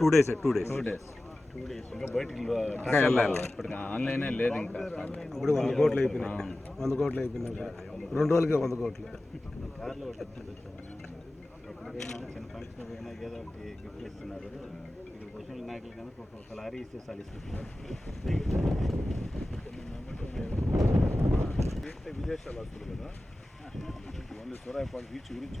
two days two days two days ఇంకా బయటికి ఇప్పుడు ఆన్లైనే లేదు ఇంకా. ఇప్పుడు వంద కోట్లు అయిపోయినాయి. వంద కోట్లు అయిపోయినాయి రెండు రోజులకే వంద కోట్లు. చిన్న ఫంక్షన్ పోయినా ఏదో ఒకటి గిఫ్ట్ ఇస్తున్నారు. ఇక్కడ క్వశ్చన్ నాయకులు కనుక ఒక ఒక లారీ ఇస్తే చాలు ఇస్తున్నారు విదేశాలు వస్తుంది కదా. ఓన్లీ సూరాయపాడు బీచ్ గురించి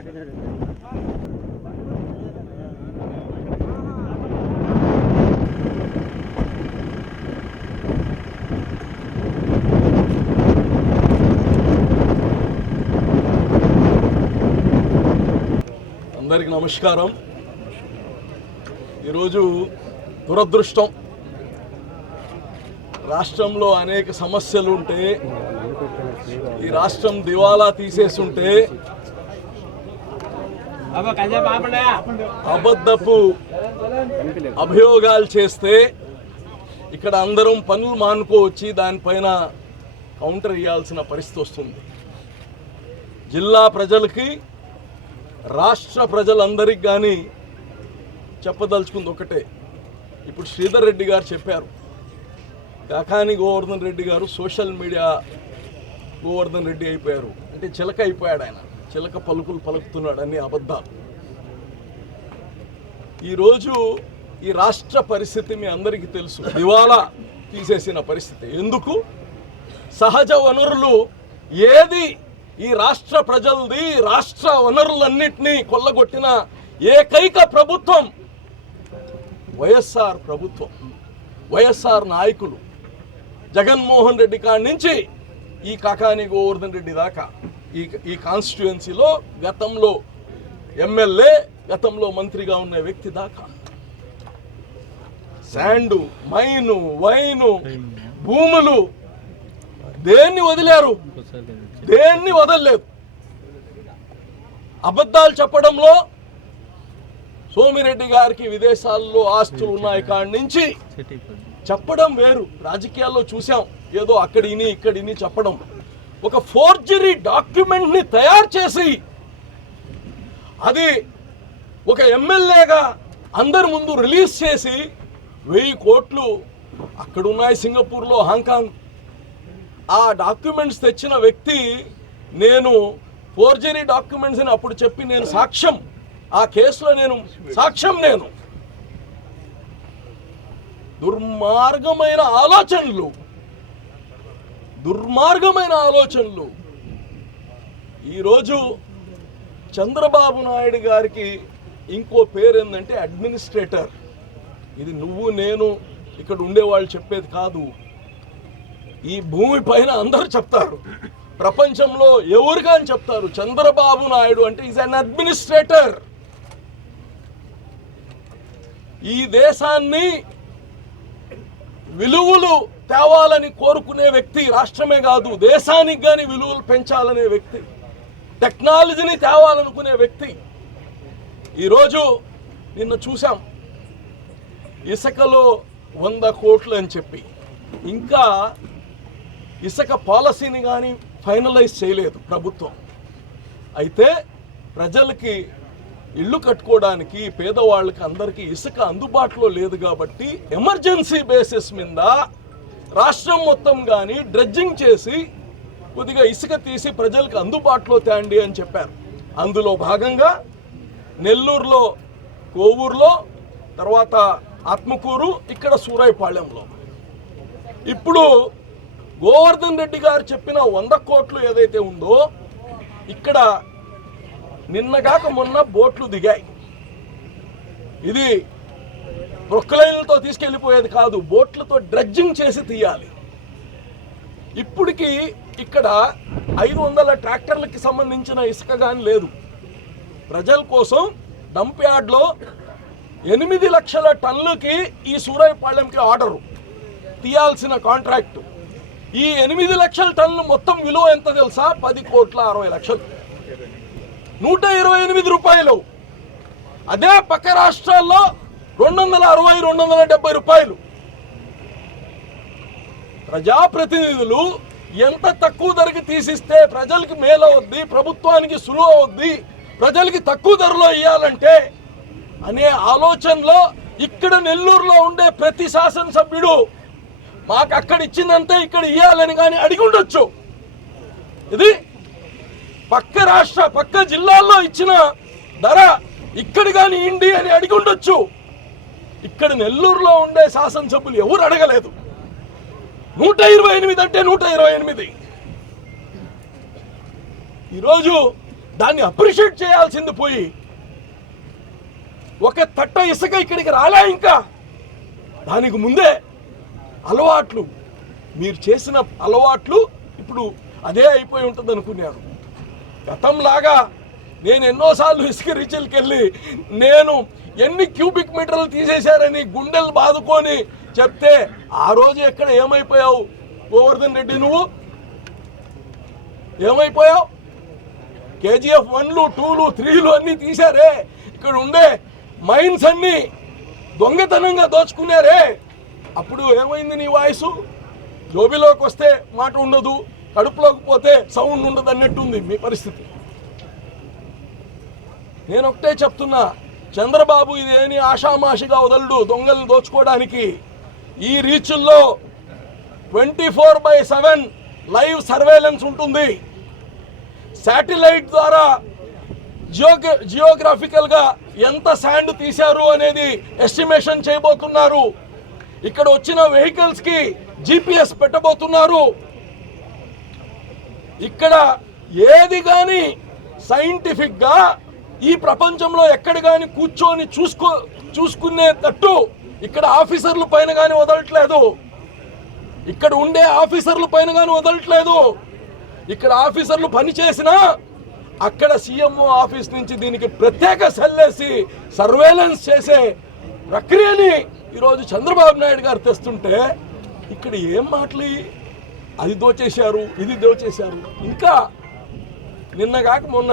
అందరికి నమస్కారం. ఈరోజు దురదృష్టం. రాష్ట్రంలో అనేక సమస్యలు ఉంటే ఈ రాష్ట్రం దివాలా తీసేస్తుంటే అబద్ధపు అభియోగాలు చేస్తే ఇక్కడ అందరం పనులు మానుకోవచ్చి దానిపైన కౌంటర్ ఇవ్వాల్సిన పరిస్థితి వస్తుంది. జిల్లా ప్రజలకి రాష్ట్ర ప్రజలందరికీ కానీ చెప్పదలుచుకుంది ఒకటే. ఇప్పుడు శ్రీధర్ రెడ్డి గారు చెప్పారు. కాకాని గోవర్ధన్ రెడ్డి గారు సోషల్ మీడియా గోవర్ధన్ రెడ్డి అయిపోయారు. అంటే చిలక అయిపోయాడు ఆయన. చిలక పలుకులు పలుకుతున్నాడని అబద్ధాలు. ఈరోజు ఈ రాష్ట్ర పరిస్థితి మీ అందరికీ తెలుసు. దివాలా తీసేసిన పరిస్థితి. ఎందుకు? సహజ వనరులు ఏది ఈ రాష్ట్ర ప్రజలది రాష్ట్ర వనరులన్నింటినీ కొల్లగొట్టిన ఏకైక ప్రభుత్వం వైఎస్ఆర్ ప్రభుత్వం వైఎస్ఆర్ నాయకులు జగన్మోహన్ రెడ్డి కాడి నుంచి ఈ కాకాని గోవర్ధన్ రెడ్డి దాకా. ఈ ఈ కాన్స్టిట్యుయెన్సీలో గతంలో ఎమ్మెల్యే గతంలో మంత్రిగా ఉన్న వ్యక్తి దాకా. శాండు మైను వైను భూములు దేన్ని వదిలేరు? దేన్ని వదలలేదు? అబద్ధాలు చెప్పడంలో సోమిరెడ్డి గారికి విదేశాల్లో ఆస్తులు ఉన్నాయి కాడి నుంచి చెప్పడం వేరు. రాజకీయాల్లో చూసాం ఏదో అక్కడిని ఇక్కడిని చెప్పడం. ఒక ఫోర్జరీ డాక్యుమెంట్ని తయారు చేసి అది ఒక ఎమ్మెల్యేగా అందరి ముందు రిలీజ్ చేసి వెయ్యి కోట్లు అక్కడున్నాయి సింగపూర్లో హాంకాంగ్. ఆ డాక్యుమెంట్స్ తెచ్చిన వ్యక్తి నేను ఫోర్జరీ డాక్యుమెంట్స్ అని అప్పుడు చెప్పి నేను సాక్ష్యం. ఆ కేసులో నేను సాక్ష్యం నేను. దుర్మార్గమైన ఆలోచనలు. దుర్మార్గమైన ఆలోచనలు. ఈరోజు చంద్రబాబు నాయుడు గారికి ఇంకో పేరు ఏంటంటే అడ్మినిస్ట్రేటర్. ఇది నువ్వు నేను ఇక్కడ ఉండేవాళ్ళు చెప్పేది కాదు. ఈ భూమి పైన అందరూ చెప్తారు. ప్రపంచంలో ఎవరు కానీ చెప్తారు? చంద్రబాబు నాయుడు అంటే ఈజ్ అన్ అడ్మినిస్ట్రేటర్ ఈ దేశాన్ని విలువలు తేవాలని కోరుకునే వ్యక్తి రాష్ట్రమే కాదు దేశానికి కానీ విలువలు పెంచాలనే వ్యక్తి టెక్నాలజీని తేవాలనుకునే వ్యక్తి. ఈరోజు నిన్న చూసాం ఇసుకలో వంద కోట్లు అని చెప్పి. ఇంకా ఇసుక పాలసీని కానీ ఫైనలైజ్ చేయలేదు ప్రభుత్వం. అయితే ప్రజలకి ఇల్లు కట్టుకోవడానికి పేదవాళ్ళకి అందరికీ ఇసుక అందుబాటులో లేదు కాబట్టి ఎమర్జెన్సీ బేసిస్ మీద రాష్ట్రం మొత్తం కానీ డ్రెడ్జింగ్ చేసి కొద్దిగా ఇసుక తీసి ప్రజలకు అందుబాటులో తేండి అని చెప్పారు. అందులో భాగంగా నెల్లూరులో కోవూరులో తర్వాత ఆత్మకూరు ఇక్కడ సూరాయిపాళ్యంలో. ఇప్పుడు గోవర్ధన్ రెడ్డి గారు చెప్పిన వంద కోట్లు ఏదైతే ఉందో ఇక్కడ నిన్నగాక మొన్న బోట్లు దిగాయి. ఇది ప్రొక్కలైన్లతో తీసుకెళ్ళిపోయేది కాదు బోట్లతో డ్రెడ్జింగ్ చేసి తీయాలి. ఇప్పటికీ ఇక్కడ ఐదు వందల ట్రాక్టర్లకి సంబంధించిన ఇసుక కానీ లేదు. ప్రజల కోసం డంప్ యార్డ్లో ఎనిమిది లక్షల టన్నులకి ఈ సూరాయిపాళ్యంకి ఆర్డరు తీయాల్సిన కాంట్రాక్టు. ఈ ఎనిమిది లక్షల టన్నులు మొత్తం విలువ ఎంత తెలుసా? పది కోట్ల అరవై లక్షలు. నూట ఇరవై ఎనిమిది రూపాయలు. అదే పక్క రాష్ట్రాల్లో రెండు వందల అరవై రెండు వందల డెబ్బై రూపాయలు. ప్రజాప్రతినిధులు ఎంత తక్కువ ధరకి తీసిస్తే ప్రజలకి మేలు అవుద్ది ప్రభుత్వానికి సులువు అవుద్ది ప్రజలకి తక్కువ ధరలో ఇవ్వాలంటే అనే ఆలోచనలో ఇక్కడ నెల్లూరులో ఉండే ప్రతి శాసనసభ్యుడు మాకు అక్కడ ఇచ్చిందంతే ఇక్కడ ఇవ్వాలని కానీ అడిగి ఉండొచ్చు. ఇది పక్క రాష్ట్ర పక్క జిల్లాల్లో ఇచ్చిన ధర ఇక్కడ కానీ ఇండి అని అడిగి ఉండొచ్చు. ఇక్కడ నెల్లూరులో ఉండే శాసనసభ్యులు ఎవరు అడగలేదు. నూట ఇరవై ఎనిమిది అంటే నూట ఇరవై ఎనిమిది. ఈరోజు దాన్ని అప్రిషియేట్ చేయాల్సింది పోయి ఒక తట్ట ఇసుక ఇక్కడికి రాలే ఇంకా. దానికి ముందే అలవాట్లు మీరు చేసిన అలవాట్లు ఇప్పుడు అదే అయిపోయి ఉంటుంది అనుకున్నారు గతంలాగా నేను ఎన్నోసార్లు ఇసుక రీచ్లకి వెళ్ళి నేను ఎన్ని క్యూబిక్ మీటర్లు తీసేశారని గుండెలు బాదుకొని చెప్తే ఆ రోజు ఎక్కడ ఏమైపోయావు గోవర్ధన్ రెడ్డి నువ్వు? ఏమైపోయావు? కేజీఎఫ్ వన్లు టూలు త్రీలు అన్నీ తీశారే. ఇక్కడ ఉండే మైన్స్ అన్నీ దొంగతనంగా దోచుకున్నారే. అప్పుడు ఏమైంది నీ వాయిస్? జోబిలోకి వస్తే మాట ఉండదు. కడుపులోకి పోతే సౌండ్ ఉండదు అన్నట్టుంది మీ పరిస్థితి. నేను ఒకటే చెప్తున్నా చంద్రబాబు ఇదేని ఆషామాషిగా వదలడు దొంగలు దోచుకోవడానికి. ఈ రీచుల్లో twenty four by seven live surveillance ఉంటుంది. శాటిలైట్ ద్వారా జియోగ జియోగ్రాఫికల్గా ఎంత శాండ్ తీశారు అనేది ఎస్టిమేషన్ చేయబోతున్నారు. ఇక్కడ వచ్చిన వెహికల్స్కి జిపిఎస్ పెట్టబోతున్నారు. ఇక్కడ ఏది కానీ సైంటిఫిక్గా ఈ ప్రపంచంలో ఎక్కడ కానీ కూర్చొని చూసుకో చూసుకునేటట్టు ఇక్కడ ఆఫీసర్ల పైన కానీ వదలట్లేదు. ఇక్కడ ఉండే ఆఫీసర్ల పైన కానీ వదలట్లేదు. ఇక్కడ ఆఫీసర్లు పని చేసినా అక్కడ సీఎంఓ ఆఫీస్ నుంచి దీనికి ప్రత్యేక సెల్లేసి సర్వేలెన్స్ చేసే ప్రక్రియని ఈరోజు చంద్రబాబు నాయుడు గారు తెస్తుంటే ఇక్కడ ఏం మాటలు? అది దోచేశారు ఇది దోచేశారు. ఇంకా నిన్న కాక మొన్న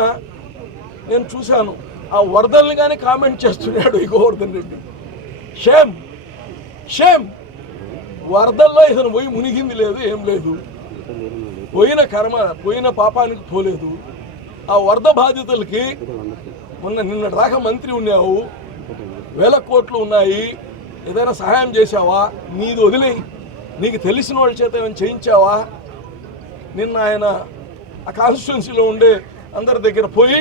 నేను చూశాను ఆ వరదల్ని కానీ కామెంట్ చేస్తున్నాడు ఈ గోవర్ధన్ రెడ్డి. షేమ్ షేమ్ వరదల్లో ఇతను పోయి మునిగింది లేదు ఏం లేదు. పోయిన కర్మ పోయిన పాపానికి పోలేదు. ఆ వరద బాధితులకి మొన్న నిన్న దాకా మంత్రి ఉన్నావు వేల కోట్లు ఉన్నాయి ఏదైనా సహాయం చేశావా? నీది వదిలే నీకు తెలిసిన వాళ్ళ చేత ఏమైనా చేయించావా? నిన్న ఆయన ఆ కాన్స్టిట్యున్సీలో ఉండే అందరి దగ్గర పోయి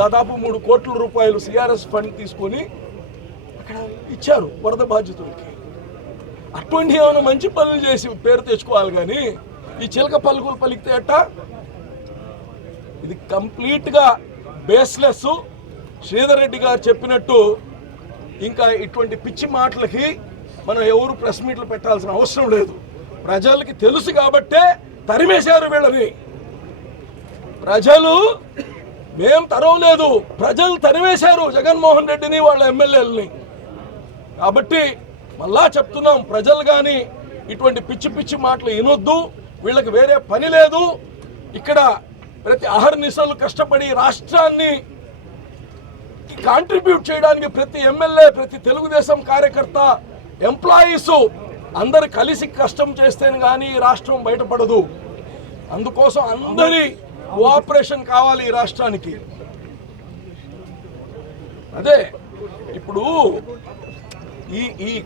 దాదాపు మూడు కోట్ల రూపాయలు సిఆర్ఎస్ ఫండ్ తీసుకొని అక్కడ ఇచ్చారు వరద బాధితులకి. అటువంటి ఏమైనా మంచి పనులు చేసి పేరు తెచ్చుకోవాలి కానీ ఈ చిలక పలుకులు పలికితే ఎట్టా? ఇది కంప్లీట్గా బేస్లెస్. శ్రీధర్ రెడ్డి గారు చెప్పినట్టు ఇంకా ఇటువంటి పిచ్చి మాటలకి మనం ఎవరు ప్రెస్ మీట్లు పెట్టాల్సిన అవసరం లేదు. ప్రజలకి తెలుసు కాబట్టే తరిమేశారు వీళ్ళని. ప్రజలు మేం తరవలేదు. ప్రజలు తరిమేశారు జగన్మోహన్ రెడ్డిని వాళ్ళ ఎమ్మెల్యేలని. కాబట్టి మళ్ళా చెప్తున్నాం ప్రజలు కానీ ఇటువంటి పిచ్చి పిచ్చి మాటలు వినొద్దు. వీళ్ళకి వేరే పని లేదు. ఇక్కడ ప్రతి అహర్నిశలు కష్టపడి రాష్ట్రాన్ని కాంట్రిబ్యూట్ చేయడానికి ప్రతి ఎమ్మెల్యే ప్రతి తెలుగుదేశం కార్యకర్త ఎంప్లాయీస్ అందరు కలిసి కష్టం చేస్తేనే కానీ ఈ రాష్ట్రం బయటపడదు. అందుకోసం అందరి కోఆపరేషన్ కావాలి ఈ రాష్ట్రానికి. అదే ఇప్పుడు ఈ ఈ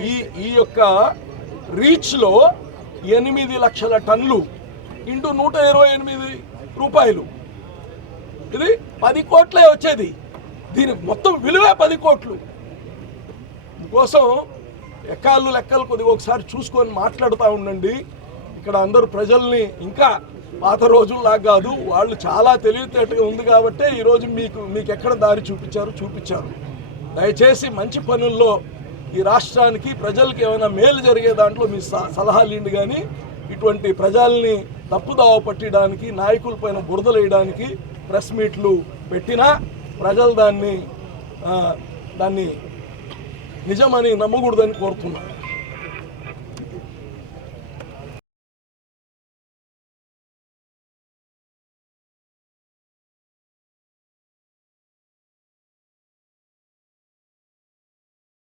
ఈ- ఈ యొక్క రీచ్లో ఎనిమిది లక్షల టన్నులు ఇంటూ నూట ఇరవై ఎనిమిది రూపాయలు. ఇది పది కోట్లే వచ్చేది. దీని మొత్తం విలువే పది కోట్లు. కోసం ఎక్కాళ్ళు లెక్కలు కొద్దిగా ఒకసారి చూసుకొని మాట్లాడుతూ ఉండండి. ఇక్కడ అందరూ ప్రజల్ని ఇంకా పాత రోజుల్లా కాదు వాళ్ళు చాలా తెలివితేటగా ఉంది కాబట్టే ఈరోజు మీకు మీకు ఎక్కడ దారి చూపించారు? చూపించారు. దయచేసి మంచి పనుల్లో ఈ రాష్ట్రానికి ప్రజలకి ఏమైనా మేలు జరిగే దాంట్లో మీ స- సలహాలు ఇండి కానీ ఇటువంటి ప్రజల్ని తప్పుదావ పట్టడానికి నాయకులపైన బురదలు వేయడానికి ప్రెస్ మీట్లు పెట్టినా ప్రజలు దాన్ని దాన్ని నిజమని నమ్మకూడదని కోరుతున్నాను